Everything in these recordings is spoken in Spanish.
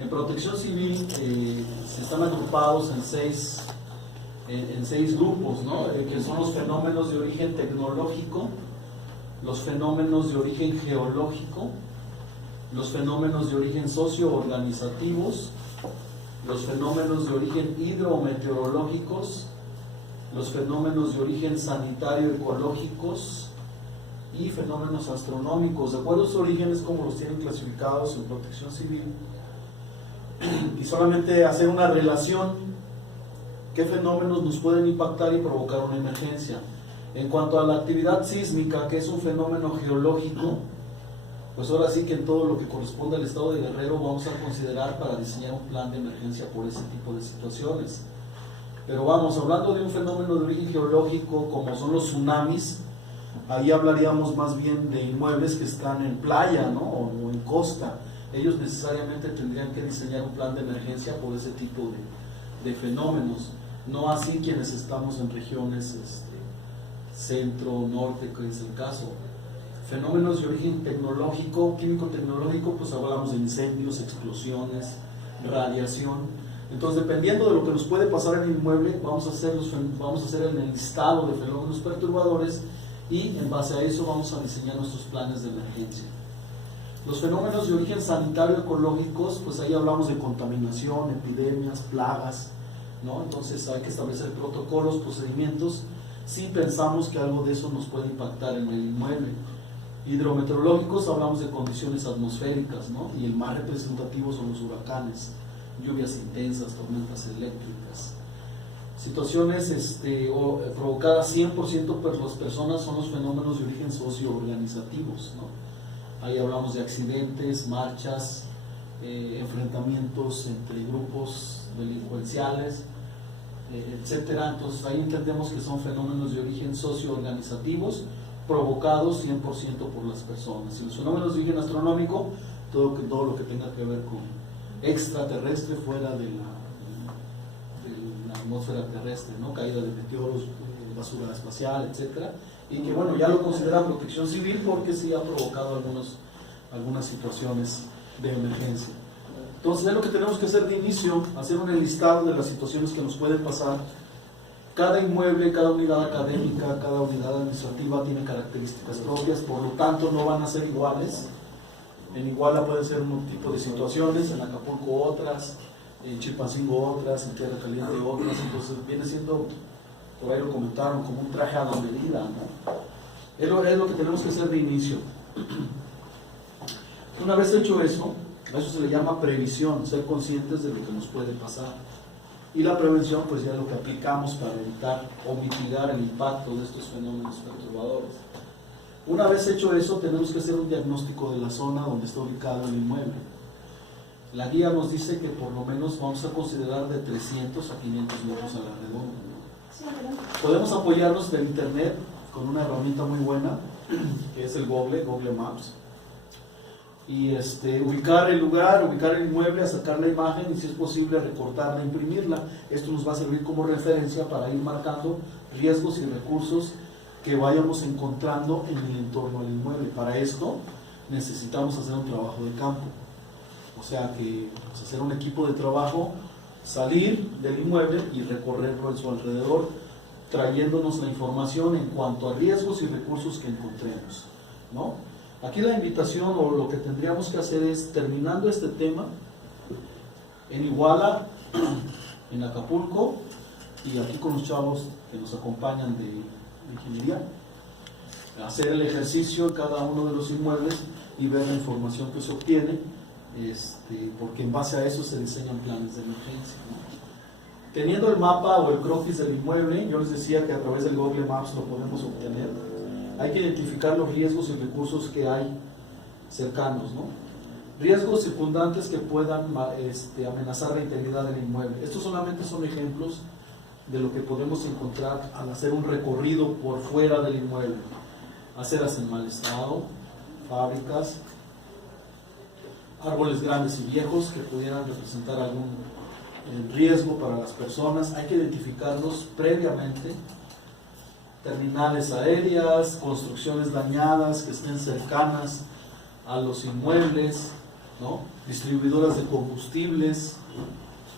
En Protección Civil se están agrupados en seis grupos, ¿no? Que son los fenómenos de origen tecnológico, los fenómenos de origen geológico, los fenómenos de origen socio-organizativos, los fenómenos de origen hidrometeorológicos, los fenómenos de origen sanitario-ecológicos y fenómenos astronómicos. De acuerdo a sus orígenes, como los tienen clasificados en Protección Civil, y solamente hacer una relación, qué fenómenos nos pueden impactar y provocar una emergencia. En cuanto a la actividad sísmica, que es un fenómeno geológico, pues ahora sí que en todo lo que corresponde al estado de Guerrero vamos a considerar para diseñar un plan de emergencia por ese tipo de situaciones. Pero vamos, hablando de un fenómeno de origen geológico como son los tsunamis, ahí hablaríamos más bien de inmuebles que están en playa, ¿no? O en costa. Ellos necesariamente tendrían que diseñar un plan de emergencia por ese tipo de fenómenos, no así quienes estamos en regiones centro, norte, que es el caso. Fenómenos de origen tecnológico, químico-tecnológico, pues hablamos de incendios, explosiones, radiación. Entonces, dependiendo de lo que nos puede pasar en el inmueble, vamos a hacer el listado de fenómenos perturbadores y en base a eso vamos a diseñar nuestros planes de emergencia. Los fenómenos de origen sanitario-ecológicos, pues ahí hablamos de contaminación, epidemias, plagas, ¿no? Entonces hay que establecer protocolos, procedimientos, si pensamos que algo de eso nos puede impactar en el inmueble. Hidrometeorológicos, hablamos de condiciones atmosféricas, ¿no? Y el más representativo son los huracanes, lluvias intensas, tormentas eléctricas. Situaciones provocadas 100% por las personas son los fenómenos de origen socio-organizativos, ¿no? Ahí hablamos de accidentes, marchas, enfrentamientos entre grupos delincuenciales, etcétera. Entonces ahí entendemos que son fenómenos de origen socio-organizativos provocados 100% por las personas. Y los fenómenos de origen astronómico, todo lo que tenga que ver con extraterrestre fuera de la atmósfera terrestre, ¿no? Caída de meteoros, basura espacial, etcétera. Y que bueno, ya lo considera Protección Civil porque sí ha provocado algunas situaciones de emergencia. Entonces es lo que tenemos que hacer de inicio, hacer un enlistado de las situaciones que nos pueden pasar. Cada inmueble, cada unidad académica, cada unidad administrativa tiene características propias, por lo tanto no van a ser iguales. En Iguala puede ser un tipo de situaciones, en Acapulco otras, en Chilpancingo otras, en Tierra Caliente otras. Entonces viene siendo, por ahí lo comentaron, como un traje a la medida, ¿no? Es lo que tenemos que hacer de inicio. Una vez hecho eso, a eso se le llama previsión, ser conscientes de lo que nos puede pasar. Y la prevención, pues ya es lo que aplicamos para evitar o mitigar el impacto de estos fenómenos perturbadores. Una vez hecho eso, tenemos que hacer un diagnóstico de la zona donde está ubicado el inmueble. La guía nos dice que por lo menos vamos a considerar de 300 a 500 metros a la redonda. Podemos apoyarnos del internet con una herramienta muy buena, que es el Google Maps, y ubicar el lugar, ubicar el inmueble, sacar la imagen y si es posible recortarla, imprimirla. Esto nos va a servir como referencia para ir marcando riesgos y recursos que vayamos encontrando en el entorno del inmueble. Para esto necesitamos hacer un trabajo de campo, o sea que pues, hacer un equipo de trabajo, salir del inmueble y recorrerlo en su alrededor, trayéndonos la información en cuanto a riesgos y recursos que encontremos, ¿no? Aquí la invitación o lo que tendríamos que hacer es, terminando este tema, en Iguala, en Acapulco y aquí con los chavos que nos acompañan de ingeniería, hacer el ejercicio en cada uno de los inmuebles y ver la información que se obtiene, porque en base a eso se diseñan planes de emergencia, ¿no? Teniendo el mapa o el croquis del inmueble, yo les decía que a través del Google Maps lo podemos obtener. Hay que identificar los riesgos y recursos que hay cercanos, ¿no? Riesgos circundantes que puedan amenazar la integridad del inmueble. Estos solamente son ejemplos de lo que podemos encontrar al hacer un recorrido por fuera del inmueble. Aceras en mal estado, fábricas, árboles grandes y viejos que pudieran representar algún riesgo para las personas. Hay que identificarlos previamente. Terminales aéreas, construcciones dañadas que estén cercanas a los inmuebles, ¿no? Distribuidoras de combustibles,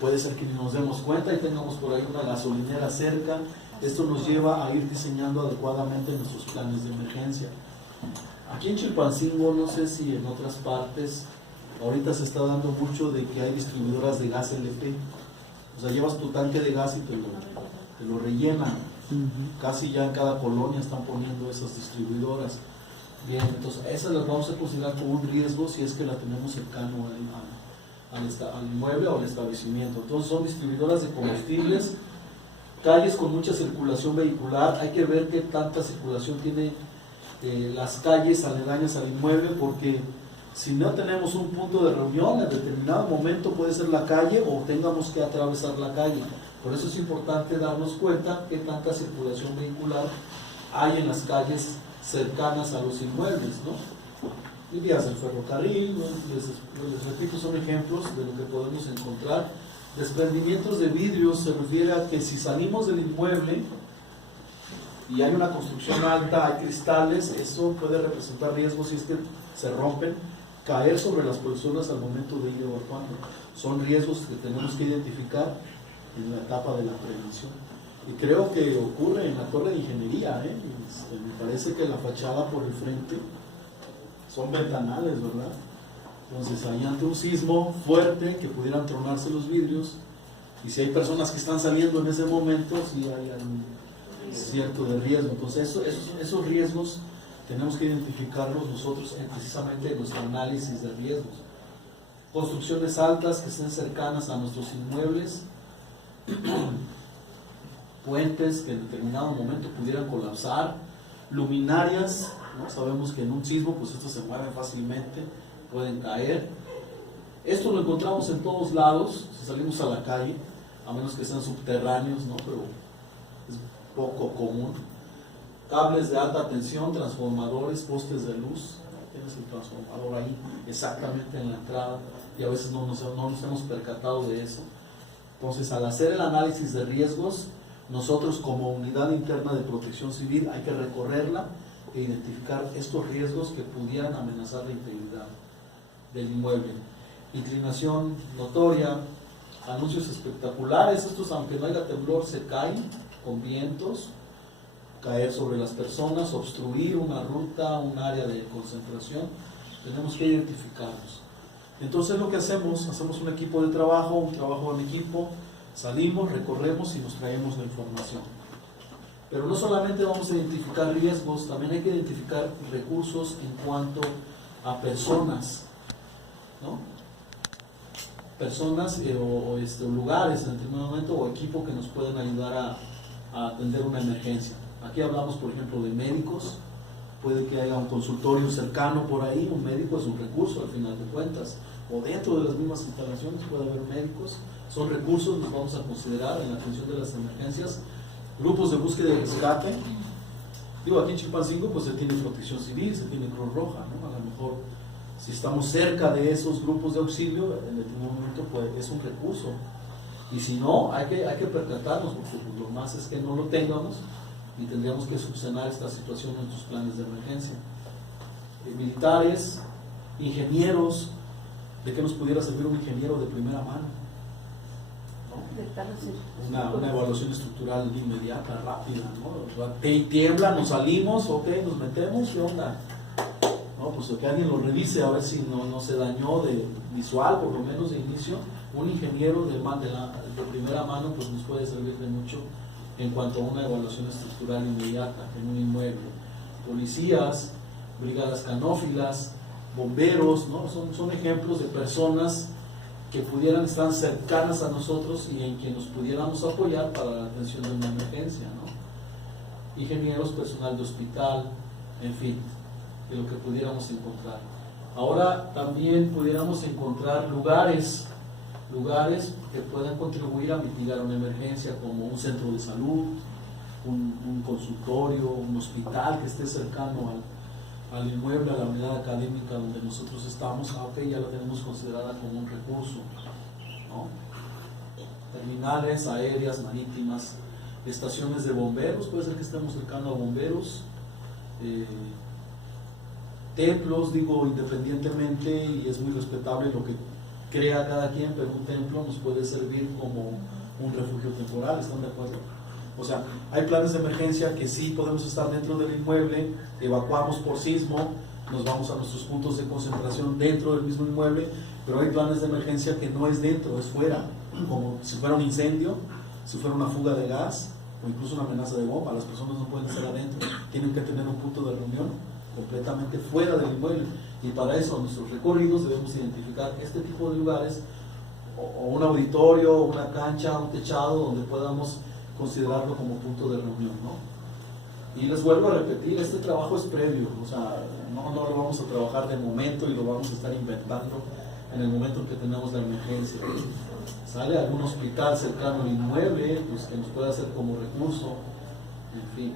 puede ser que ni nos demos cuenta y tengamos por ahí una gasolinera cerca. Esto nos lleva a ir diseñando adecuadamente nuestros planes de emergencia. Aquí en Chilpancingo, no sé si en otras partes, ahorita se está dando mucho de que hay distribuidoras de gas LP. O sea, llevas tu tanque de gas y te lo rellenan. Casi ya en cada colonia están poniendo esas distribuidoras. Bien, entonces esas las vamos a considerar como un riesgo si es que la tenemos cercano al inmueble o al establecimiento. Entonces son distribuidoras de combustibles, calles con mucha circulación vehicular. Hay que ver qué tanta circulación tiene las calles aledañas al inmueble, porque si no tenemos un punto de reunión, en determinado momento puede ser la calle o tengamos que atravesar la calle. Por eso es importante darnos cuenta qué tanta circulación vehicular hay en las calles cercanas a los inmuebles, ¿no? Y vías del ferrocarril, ¿no? Les repito, son ejemplos de lo que podemos encontrar. Desprendimientos de vidrios se refiere a que si salimos del inmueble y hay una construcción alta, hay cristales, eso puede representar riesgos si es que se rompen, caer sobre las personas al momento de ir evacuando. Son riesgos que tenemos que identificar en la etapa de la prevención. Y creo que ocurre en la torre de ingeniería, me parece que la fachada por el frente son ventanales, ¿verdad? Entonces, ahí ante un sismo fuerte que pudieran tronarse los vidrios, y si hay personas que están saliendo en ese momento, sí hay un cierto de riesgo. Entonces, esos riesgos tenemos que identificarlos nosotros precisamente en nuestro análisis de riesgos. Construcciones altas que estén cercanas a nuestros inmuebles, puentes que en determinado momento pudieran colapsar, luminarias, ¿no? Sabemos que en un sismo pues estos se mueven fácilmente, pueden caer. Esto lo encontramos en todos lados si salimos a la calle, a menos que sean subterráneos, ¿no? Pero es poco común. Cables de alta tensión, transformadores, postes de luz. Tienes el transformador ahí exactamente en la entrada y a veces no nos hemos percatado de eso. Entonces, al hacer el análisis de riesgos, nosotros como unidad interna de protección civil hay que recorrerla e identificar estos riesgos que pudieran amenazar la integridad del inmueble. Inclinación notoria, anuncios espectaculares, estos aunque no haya temblor se caen con vientos, caer sobre las personas, obstruir una ruta, un área de concentración, tenemos que identificarlos. Entonces lo que hacemos un equipo de trabajo, un trabajo en equipo, salimos, recorremos y nos traemos la información. Pero no solamente vamos a identificar riesgos, también hay que identificar recursos en cuanto a personas, ¿no? Personas o lugares en determinado momento o equipo que nos pueden ayudar a atender una emergencia. Aquí hablamos, por ejemplo, de médicos. Puede que haya un consultorio cercano por ahí, un médico es un recurso al final de cuentas, o dentro de las mismas instalaciones puede haber médicos, son recursos, los vamos a considerar en la atención de las emergencias. Grupos de búsqueda y rescate, digo, aquí en Chilpancingo pues se tiene protección civil, se tiene Cruz Roja, ¿no? A lo mejor si estamos cerca de esos grupos de auxilio, en determinado momento pues es un recurso, y si no, hay que percatarnos, porque lo más es que no lo tengamos y tendríamos que subsanar esta situación en sus planes de emergencia. Militares, ingenieros, ¿de qué nos pudiera servir un ingeniero de primera mano? ¿No? Una evaluación estructural inmediata, rápida, ¿no? Tiembla, nos salimos, ok, nos metemos, ¿qué onda? No, pues que alguien lo revise a ver si no se dañó de visual, por lo menos de inicio. Un ingeniero de primera mano pues nos puede servir de mucho en cuanto a una evaluación estructural inmediata en un inmueble. Policías, brigadas canófilas, bomberos, ¿no? Son ejemplos de personas que pudieran estar cercanas a nosotros y en quien nos pudiéramos apoyar para la atención de una emergencia, ¿no? Ingenieros, personal de hospital, en fin, de lo que pudiéramos encontrar. Ahora también pudiéramos encontrar lugares que puedan contribuir a mitigar una emergencia, como un centro de salud, un consultorio, un hospital que esté cercano al inmueble, a la unidad académica donde nosotros estamos. Ok, ya la tenemos considerada como un recurso, ¿no? Terminales aéreas, marítimas, estaciones de bomberos, puede ser que estemos cercano a bomberos, Templos, digo, independientemente, y es muy respetable lo que crea cada quien, pero un templo nos puede servir como un refugio temporal, ¿están de acuerdo? O sea, hay planes de emergencia que sí podemos estar dentro del inmueble, evacuamos por sismo, nos vamos a nuestros puntos de concentración dentro del mismo inmueble, pero hay planes de emergencia que no es dentro, es fuera, como si fuera un incendio, si fuera una fuga de gas o incluso una amenaza de bomba. Las personas no pueden estar adentro, tienen que tener un punto de reunión completamente fuera del inmueble, y para eso nuestros recorridos debemos identificar este tipo de lugares, o un auditorio, una cancha, un techado donde podamos considerarlo como punto de reunión, ¿no? Y les vuelvo a repetir, este trabajo es previo, o sea, no lo vamos a trabajar de momento y lo vamos a estar inventando en el momento en que tenemos la emergencia. Sale algún hospital cercano al inmueble, pues que nos pueda hacer como recurso, en fin.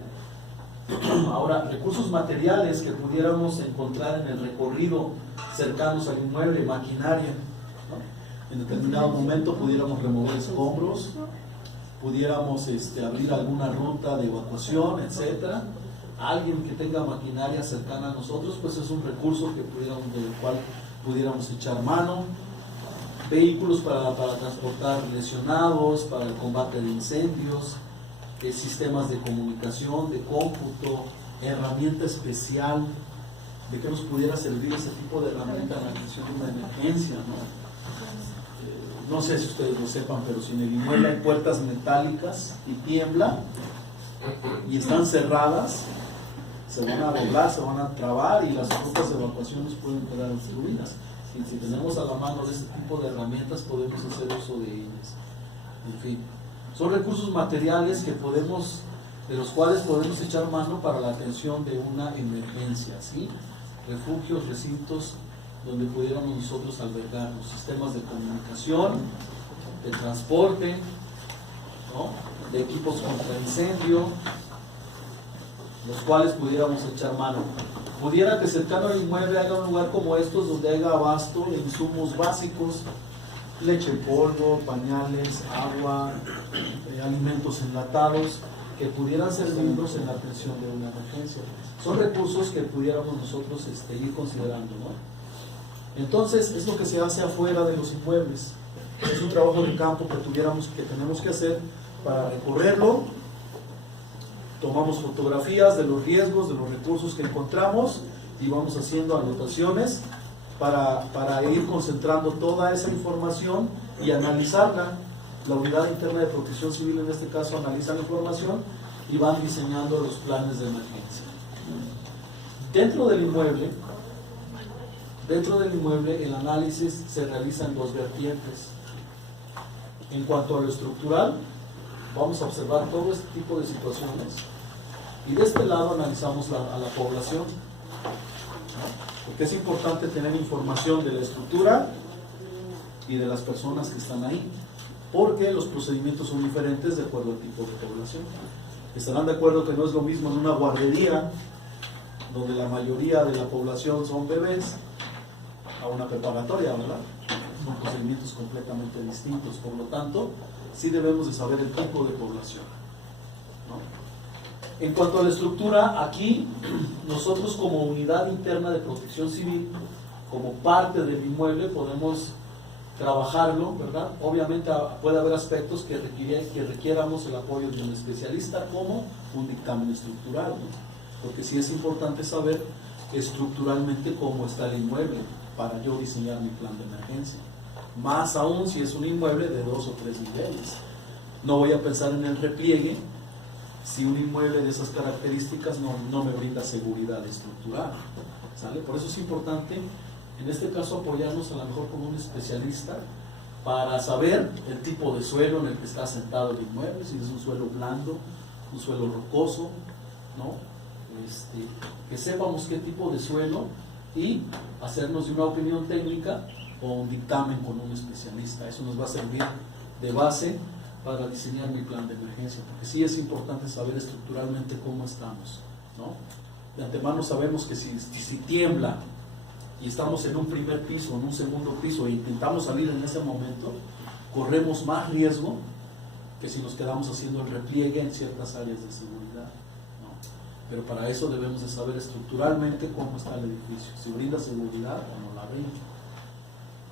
Ahora, recursos materiales que pudiéramos encontrar en el recorrido cercanos al inmueble, maquinaria, ¿no? En determinado momento pudiéramos remover escombros, pudiéramos abrir alguna ruta de evacuación, etcétera. Alguien que tenga maquinaria cercana a nosotros, pues es un recurso del cual pudiéramos echar mano. Vehículos para transportar lesionados, para el combate de incendios, sistemas de comunicación, de cómputo, herramienta especial. ¿De qué nos pudiera servir ese tipo de herramienta en la atención de una emergencia, ¿no? No sé si ustedes lo sepan, pero si en el inmueble hay puertas metálicas y tiembla y están cerradas, se van a doblar, se van a trabar y las rutas de evacuación nos pueden quedar obstruidas. Y si tenemos a la mano de este tipo de herramientas, podemos hacer uso de ellas. En fin, son recursos materiales de los cuales podemos echar mano para la atención de una emergencia, ¿sí? Refugios, recintos donde pudiéramos nosotros albergar los sistemas de comunicación, de transporte, ¿no? De equipos contra incendio, los cuales pudiéramos echar mano. Pudiera que cercano al inmueble haya un lugar como estos donde haya abasto de insumos básicos, leche en polvo, pañales, agua, alimentos enlatados, que pudieran servirnos en la atención de una emergencia. Son recursos que pudiéramos nosotros ir considerando, ¿no? Entonces, es lo que se hace afuera de los inmuebles. Es un trabajo de campo que tenemos que hacer para recorrerlo. Tomamos fotografías de los riesgos, de los recursos que encontramos y vamos haciendo anotaciones para ir concentrando toda esa información y analizarla. La Unidad Interna de Protección Civil, en este caso, analiza la información y van diseñando los planes de emergencia. Dentro del inmueble, el análisis se realiza en dos vertientes. En cuanto a lo estructural, vamos a observar todo este tipo de situaciones y de este lado analizamos a la población, ¿no? Porque es importante tener información de la estructura y de las personas que están ahí, porque los procedimientos son diferentes de acuerdo al tipo de población. Estarán de acuerdo que no es lo mismo en una guardería, donde la mayoría de la población son bebés, a una preparatoria, ¿verdad? Son procedimientos completamente distintos. Por lo tanto, sí debemos de saber el tipo de población, ¿no? En cuanto a la estructura, aquí nosotros como Unidad Interna de Protección Civil, como parte del inmueble, podemos trabajarlo, ¿verdad? Obviamente puede haber aspectos que requiéramos el apoyo de un especialista, como un dictamen estructural, ¿no? Porque sí es importante saber estructuralmente cómo está el inmueble para yo diseñar mi plan de emergencia. Más aún si es un inmueble de 2 o 3 niveles. No voy a pensar en el repliegue si un inmueble de esas características no me brinda seguridad estructural, ¿sale? Por eso es importante, en este caso, apoyarnos a lo mejor con un especialista para saber el tipo de suelo en el que está asentado el inmueble, si es un suelo blando, un suelo rocoso, ¿no? Que sepamos qué tipo de suelo y hacernos de una opinión técnica o un dictamen con un especialista. Eso nos va a servir de base para diseñar mi plan de emergencia, porque sí es importante saber estructuralmente cómo estamos, ¿no? De antemano sabemos que si tiembla y estamos en un primer piso, en un segundo piso e intentamos salir en ese momento, corremos más riesgo que si nos quedamos haciendo el repliegue en ciertas áreas de seguridad, ¿no? pero para eso debemos de saber estructuralmente cómo está el edificio, si brinda seguridad o no la brinda.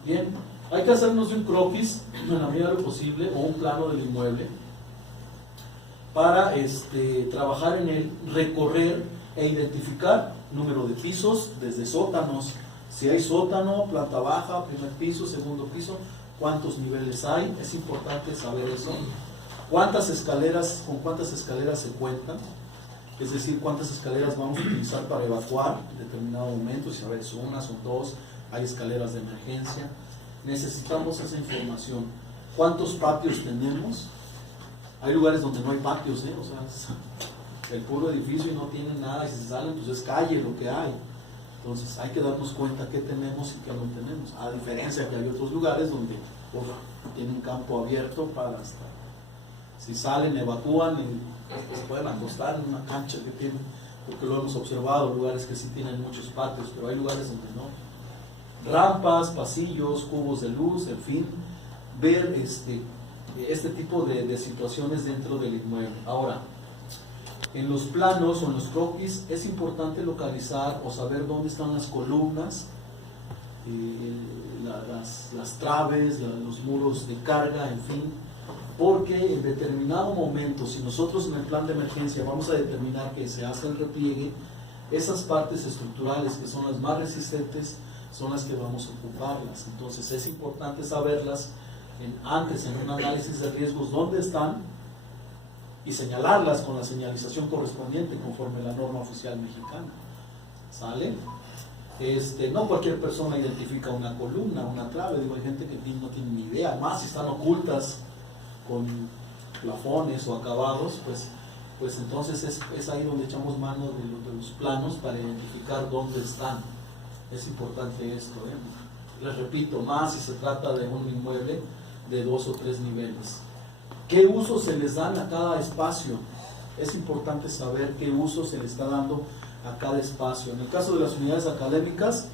Bien, hay que hacernos de un croquis en la medida de lo posible o un plano del inmueble para trabajar en él, recorrer e identificar número de pisos desde sótanos, si hay sótano, planta baja, primer piso, segundo piso, cuántos niveles hay, es importante saber eso, cuántas escaleras, con cuántas escaleras se cuentan, es decir, cuántas escaleras vamos a utilizar para evacuar en determinado momento, si a veces son una, son dos, hay escaleras de emergencia, necesitamos esa información, cuántos patios tenemos, hay lugares donde no hay patios, o sea, es el puro edificio y no tienen nada, y si se salen, pues es calle lo que hay. Entonces hay que darnos cuenta qué tenemos y qué no tenemos, a diferencia que hay otros lugares donde tienen campo abierto para estar. Si salen, evacúan y pues, se pueden acostar en una cancha que tienen, porque lo hemos observado, lugares que sí tienen muchos patios, pero hay lugares donde no. Rampas, pasillos, cubos de luz, en fin, ver este tipo de situaciones dentro del inmueble. Ahora, en los planos o en los croquis es importante localizar o saber dónde están las columnas, las traves, los muros de carga, en fin, porque en determinado momento, si nosotros en el plan de emergencia vamos a determinar que se hace el repliegue, esas partes estructurales que son las más resistentes son las que vamos a ocuparlas. Entonces es importante saberlas antes en un análisis de riesgos dónde están y señalarlas con la señalización correspondiente conforme a la norma oficial mexicana. ¿Sale? No cualquier persona identifica una columna, una clave, digo, hay gente que no tiene ni idea, más si están ocultas con plafones o acabados, pues entonces es ahí donde echamos mano de los planos para identificar dónde están. Es importante esto, Les repito, más si se trata de un inmueble de 2 o 3 niveles. ¿Qué uso se les dan a cada espacio? Es importante saber qué uso se le está dando a cada espacio. En el caso de las unidades académicas,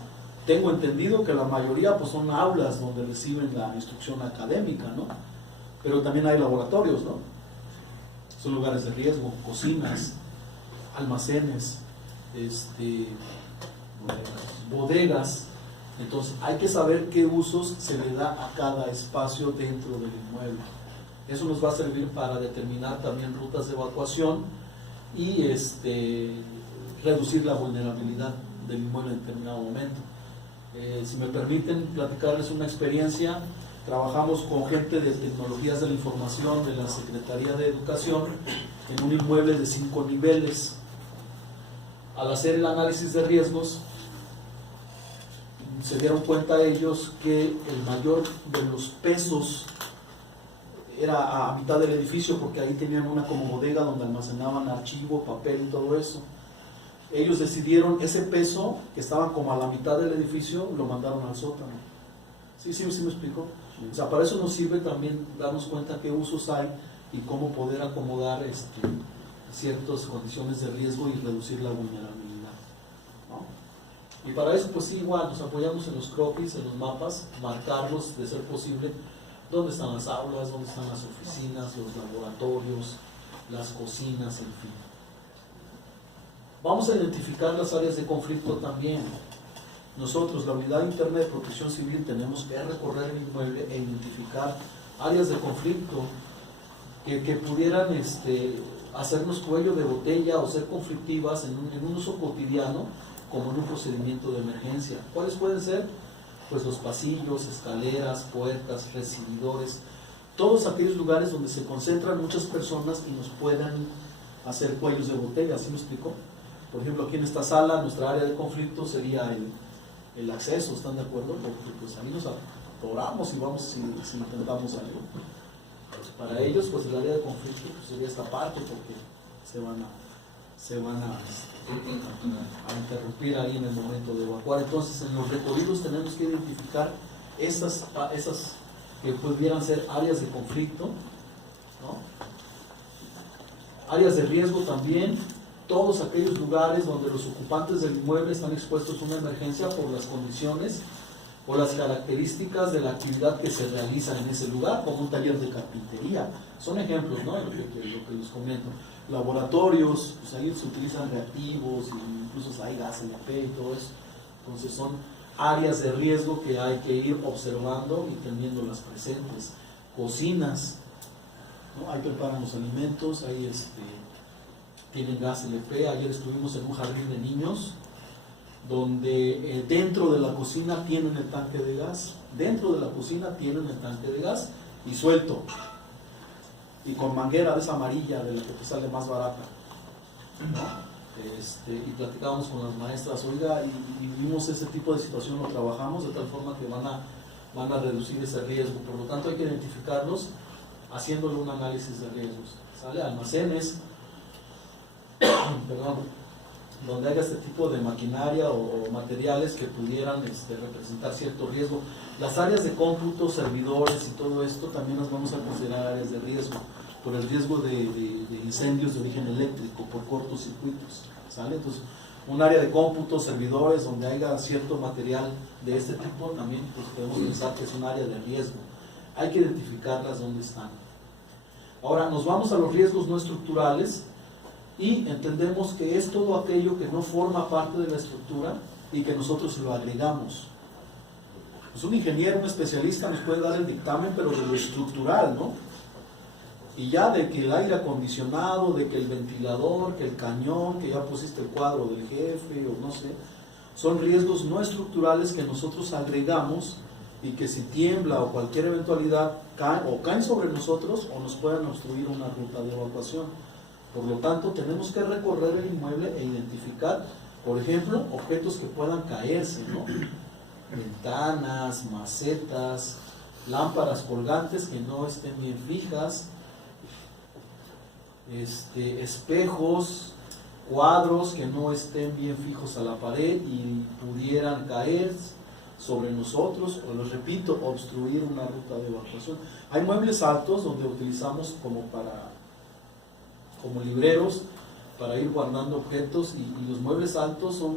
tengo entendido que la mayoría pues, son aulas donde reciben la instrucción académica, ¿no? Pero también hay laboratorios, ¿no? Son lugares de riesgo, cocinas, almacenes, bodegas. Entonces hay que saber qué usos se le da a cada espacio dentro del inmueble. Eso nos va a servir para determinar también rutas de evacuación y reducir la vulnerabilidad del inmueble en determinado momento. Si me permiten platicarles una experiencia, trabajamos con gente de tecnologías de la información de la Secretaría de Educación en un inmueble de 5 niveles. Al hacer el análisis de riesgos, se dieron cuenta ellos que el mayor de los pesos era a mitad del edificio, porque ahí tenían una como bodega donde almacenaban archivo, papel y todo eso. Ellos decidieron ese peso, que estaba como a la mitad del edificio, lo mandaron al sótano. ¿Sí me explico? O sea, para eso nos sirve también darnos cuenta qué usos hay y cómo poder acomodar ciertas condiciones de riesgo y reducir la vulnerabilidad, ¿no? Y para eso, pues sí, igual, nos apoyamos en los croquis, en los mapas, marcarlos de ser posible, dónde están las aulas, dónde están las oficinas, los laboratorios, las cocinas, en fin. Vamos a identificar las áreas de conflicto también. Nosotros, la Unidad Interna de Protección Civil, tenemos que recorrer el inmueble e identificar áreas de conflicto que pudieran hacernos cuello de botella o ser conflictivas en un uso cotidiano, como en un procedimiento de emergencia. ¿Cuáles pueden ser? Pues los pasillos, escaleras, puertas, recibidores, todos aquellos lugares donde se concentran muchas personas y nos puedan hacer cuellos de botella. ¿Sí me explico? Por ejemplo, aquí en esta sala, nuestra área de conflicto sería el acceso, ¿están de acuerdo? Porque pues ahí nos atoramos y vamos si intentamos algo. Para ellos, pues el área de conflicto pues, sería esta parte, porque se van a interrumpir ahí en el momento de evacuar. Entonces, en los recorridos tenemos que identificar esas que pudieran ser áreas de conflicto, ¿no? Áreas de riesgo también, todos aquellos lugares donde los ocupantes del inmueble están expuestos a una emergencia por las condiciones o las características de la actividad que se realiza en ese lugar, como un taller de carpintería. Son ejemplos, ¿no? Lo que les comento. Laboratorios, pues ahí se utilizan reactivos, incluso hay gas LP y todo eso. Entonces son áreas de riesgo que hay que ir observando y teniéndolas presentes. Cocinas, ¿no? Ahí preparan los alimentos, ahí tienen gas LP. Ayer estuvimos en un jardín de niños donde dentro de la cocina tienen el tanque de gas, y suelto, y con manguera de esa amarilla de la que te sale más barata, ¿no? Y platicábamos con las maestras, oiga, y vimos ese tipo de situación, lo trabajamos de tal forma que van a reducir ese riesgo. Por lo tanto hay que identificarlos haciéndole un análisis de riesgos, ¿sale? Almacenes, perdón, donde haya este tipo de maquinaria o materiales que pudieran representar cierto riesgo. Las áreas de cómputo, servidores y todo esto también las vamos a considerar áreas de riesgo, por el riesgo de incendios de origen eléctrico, por cortocircuitos, ¿sale? Entonces, un área de cómputo, servidores, donde haya cierto material de este tipo, también pues, podemos pensar que es un área de riesgo. Hay que identificarlas dónde están. Ahora, nos vamos a los riesgos no estructurales, y entendemos que es todo aquello que no forma parte de la estructura y que nosotros lo agregamos. Pues un ingeniero, un especialista nos puede dar el dictamen, pero de lo estructural, ¿no? Y ya de que el aire acondicionado, de que el ventilador, que el cañón, que ya pusiste el cuadro del jefe o no sé, son riesgos no estructurales que nosotros agregamos y que si tiembla o cualquier eventualidad caen sobre nosotros o nos puedan obstruir una ruta de evacuación. Por lo tanto, tenemos que recorrer el inmueble e identificar, por ejemplo, objetos que puedan caerse, ¿no? Ventanas, macetas, lámparas colgantes que no estén bien fijas, espejos, cuadros que no estén bien fijos a la pared y pudieran caer sobre nosotros, o les repito, obstruir una ruta de evacuación. Hay muebles altos donde utilizamos como libreros para ir guardando objetos, y los muebles altos son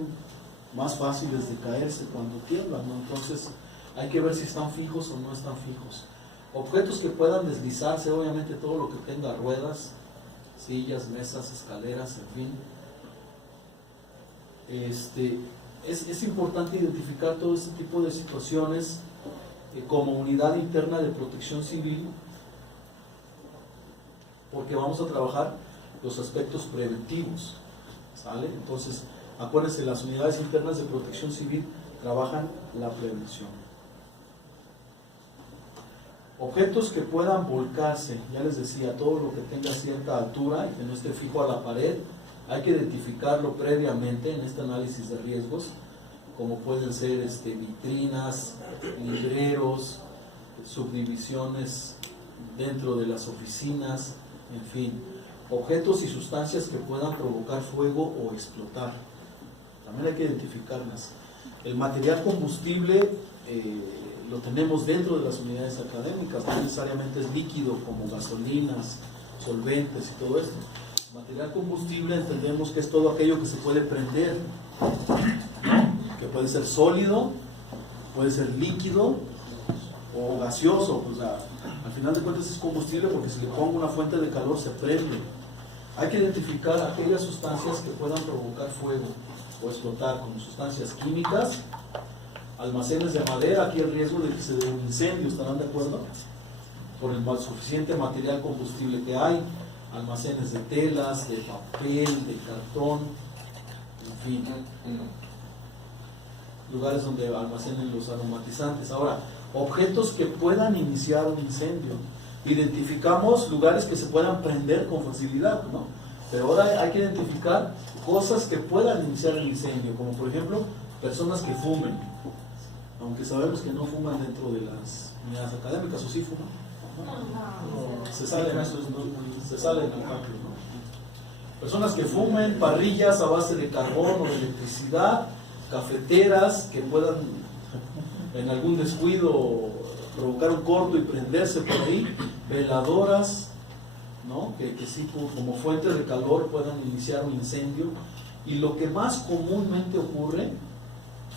más fáciles de caerse cuando tiemblan, ¿no? Entonces hay que ver si están fijos o no están fijos. Objetos que puedan deslizarse, obviamente todo lo que tenga ruedas, sillas, mesas, escaleras, en fin. Es importante identificar todo este tipo de situaciones como unidad interna de protección civil, porque vamos a trabajar los aspectos preventivos, ¿sale? Entonces, acuérdense, las unidades internas de protección civil trabajan la prevención. Objetos que puedan volcarse, ya les decía, todo lo que tenga cierta altura y que no esté fijo a la pared, hay que identificarlo previamente en este análisis de riesgos, como pueden ser vitrinas, libreros, subdivisiones dentro de las oficinas, en fin, objetos y sustancias que puedan provocar fuego o explotar. También hay que identificarlas. El material combustible lo tenemos dentro de las unidades académicas, no necesariamente es líquido como gasolinas, solventes y todo esto. Material combustible entendemos que es todo aquello que se puede prender, ¿no? Que puede ser sólido, puede ser líquido o gaseoso, o sea, al final de cuentas es combustible porque si le pongo una fuente de calor se prende. Hay que identificar aquellas sustancias que puedan provocar fuego o explotar, como sustancias químicas, almacenes de madera, aquí el riesgo de que se dé un incendio, ¿estarán de acuerdo? Por el suficiente material combustible que hay, almacenes de telas, de papel, de cartón, en fin, lugares donde almacenen los aromatizantes. Ahora, objetos que puedan iniciar un incendio. Identificamos lugares que se puedan prender con facilidad, ¿no? Pero ahora hay que identificar cosas que puedan iniciar el incendio, como por ejemplo, personas que fumen, aunque sabemos que no fuman dentro de las unidades académicas, o sí fuman, ¿no? Se salen al patio, ¿no? Personas que fumen, parrillas a base de carbón o de electricidad, cafeteras que puedan en algún descuido provocar un corto y prenderse por ahí, veladoras, ¿no? que sí como fuentes de calor puedan iniciar un incendio, y lo que más comúnmente ocurre,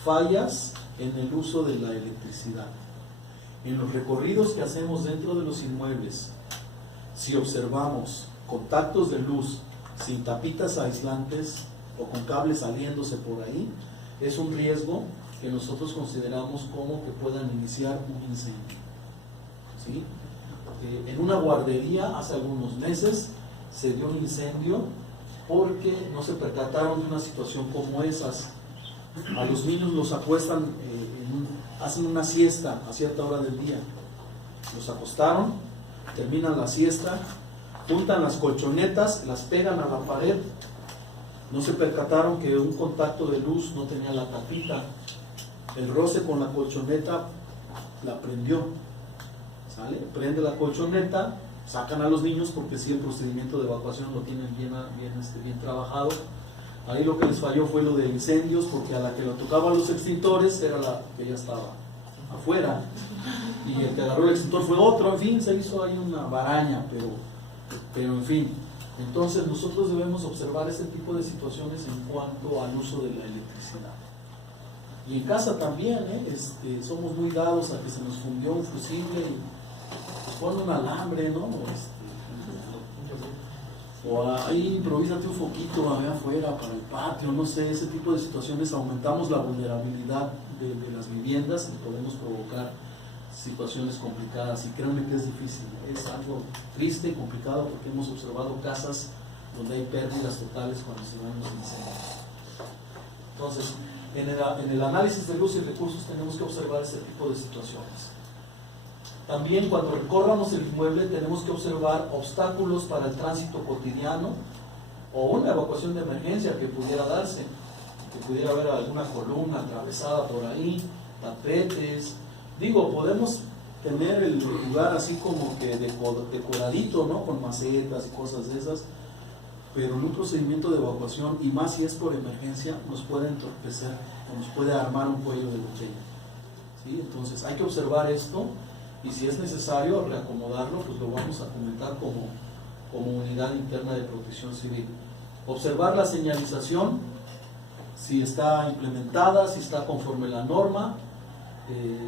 fallas en el uso de la electricidad. En los recorridos que hacemos dentro de los inmuebles, si observamos contactos de luz sin tapitas aislantes o con cables saliéndose por ahí, es un riesgo que nosotros consideramos como que puedan iniciar un incendio. ¿Sí? En una guardería hace algunos meses se dio un incendio porque no se percataron de una situación como esas. A los niños los acuestan, hacen una siesta a cierta hora del día. Los acostaron, terminan la siesta, juntan las colchonetas, las pegan a la pared. No se percataron que un contacto de luz no tenía la tapita. El roce con la colchoneta la prendió. ¿Sale? Prende la colchoneta, sacan a los niños porque sí, el procedimiento de evacuación lo tienen bien trabajado. Ahí lo que les falló fue lo de incendios, porque a la que lo tocaban los extintores era la que ya estaba afuera, y el que agarró el extintor fue otro. En fin, se hizo ahí una baraña, pero en fin. Entonces nosotros debemos observar este tipo de situaciones en cuanto al uso de la electricidad. Y en casa también, somos muy dados a que se nos fundió un fusible y pues pone un alambre, ¿no? O ahí improvísate un foquito allá afuera para el patio, no sé, ese tipo de situaciones. Aumentamos la vulnerabilidad de las viviendas y podemos provocar situaciones complicadas, y créanme que es difícil, es algo triste y complicado porque hemos observado casas donde hay pérdidas totales cuando se dan los incendios. Entonces, en el análisis de luz y recursos tenemos que observar este tipo de situaciones. También cuando recorramos el inmueble tenemos que observar obstáculos para el tránsito cotidiano o una evacuación de emergencia que pudiera darse, que pudiera haber alguna columna atravesada por ahí, tapetes. Digo, podemos tener el lugar así como que decoradito, ¿no? Con macetas y cosas de esas, pero en un procedimiento de evacuación, y más si es por emergencia, nos puede entorpecer o nos puede armar un cuello de botella. ¿Sí? Entonces hay que observar esto, y si es necesario reacomodarlo, pues lo vamos a comentar como unidad interna de protección civil. Observar la señalización, si está implementada, si está conforme la norma.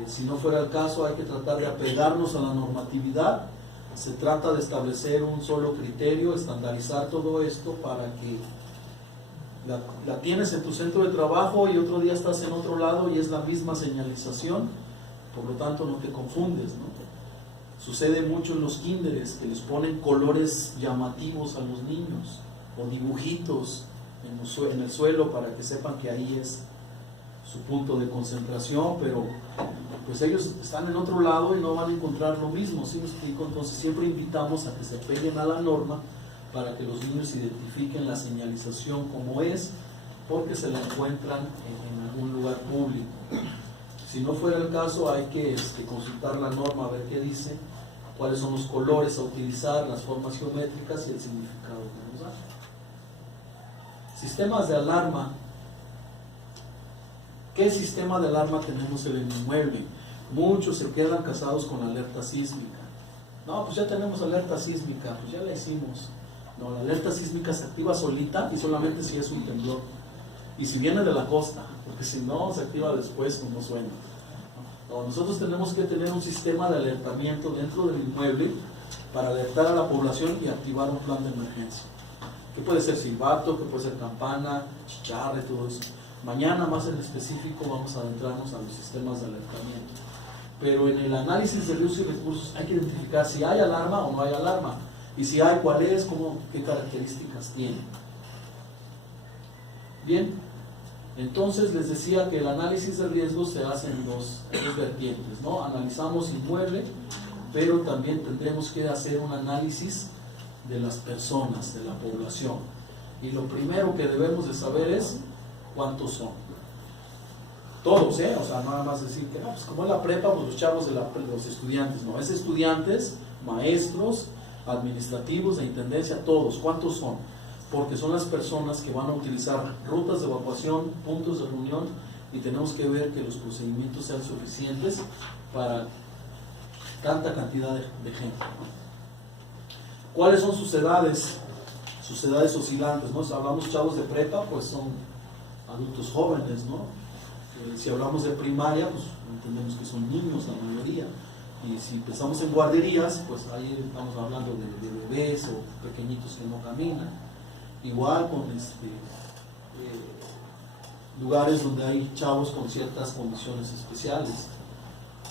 Si no fuera el caso, hay que tratar de apegarnos a la normatividad. Se trata de establecer un solo criterio, estandarizar todo esto para que la tienes en tu centro de trabajo y otro día estás en otro lado y es la misma señalización, por lo tanto no te confundes, ¿no? Sucede mucho en los kinderes que les ponen colores llamativos a los niños o dibujitos en el suelo para que sepan que ahí es su punto de concentración, pero pues ellos están en otro lado y no van a encontrar lo mismo, ¿sí me explico? Entonces siempre invitamos a que se peguen a la norma para que los niños identifiquen la señalización como es, porque se la encuentran en algún lugar público. Si no fuera el caso, hay que consultar la norma a ver qué dice, cuáles son los colores a utilizar, las formas geométricas y el significado que nos da. Sistemas de alarma. ¿Qué sistema de alarma tenemos en el inmueble? Muchos se quedan casados con la alerta sísmica. No, pues ya tenemos alerta sísmica, pues ya la hicimos. No, la alerta sísmica se activa solita y solamente si es un temblor. Y si viene de la costa, porque si no se activa después cuando suena. No, nosotros tenemos que tener un sistema de alertamiento dentro del inmueble para alertar a la población y activar un plan de emergencia. Que puede ser silbato, que puede ser campana, chicharre, todo eso. Mañana más en específico vamos a adentrarnos a los sistemas de alertamiento. Pero en el análisis de luz y recursos hay que identificar si hay alarma o no hay alarma. Y si hay, cuál es, qué características tiene. Bien, entonces les decía que el análisis de riesgos se hace en dos vertientes, ¿no? Analizamos inmueble, pero también tendremos que hacer un análisis de las personas, de la población. Y lo primero que debemos de saber es cuántos son. Todos, o sea, nada más decir que no, pues como en la prepa, pues los chavos de los estudiantes, no, es estudiantes, maestros, administrativos, de intendencia, todos, ¿cuántos son? Porque son las personas que van a utilizar rutas de evacuación, puntos de reunión, y tenemos que ver que los procedimientos sean suficientes para tanta cantidad de gente, ¿no? ¿Cuáles son sus edades? Sus edades oscilantes, ¿no? Hablamos chavos de prepa, pues son adultos jóvenes, ¿no? Si hablamos de primaria, pues entendemos que son niños la mayoría. Y si pensamos en guarderías, pues ahí estamos hablando de bebés o pequeñitos que no caminan. Igual con lugares donde hay chavos con ciertas condiciones especiales.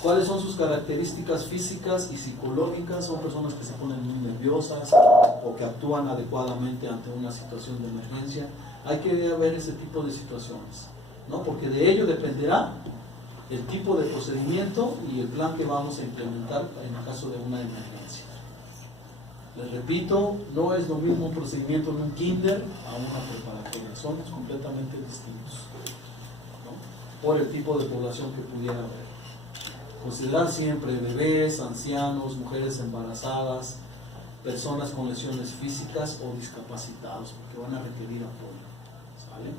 ¿Cuáles son sus características físicas y psicológicas? Son personas que se ponen muy nerviosas o que actúan adecuadamente ante una situación de emergencia. Hay que ver ese tipo de situaciones, ¿no? Porque de ello dependerá el tipo de procedimiento y el plan que vamos a implementar en el caso de una emergencia. Les repito, no es lo mismo un procedimiento en un kinder a una preparatoria, son completamente distintos, ¿no? Por el tipo de población que pudiera haber. Considerar siempre bebés, ancianos, mujeres embarazadas, personas con lesiones físicas o discapacitados, porque van a requerir apoyo, ¿sale?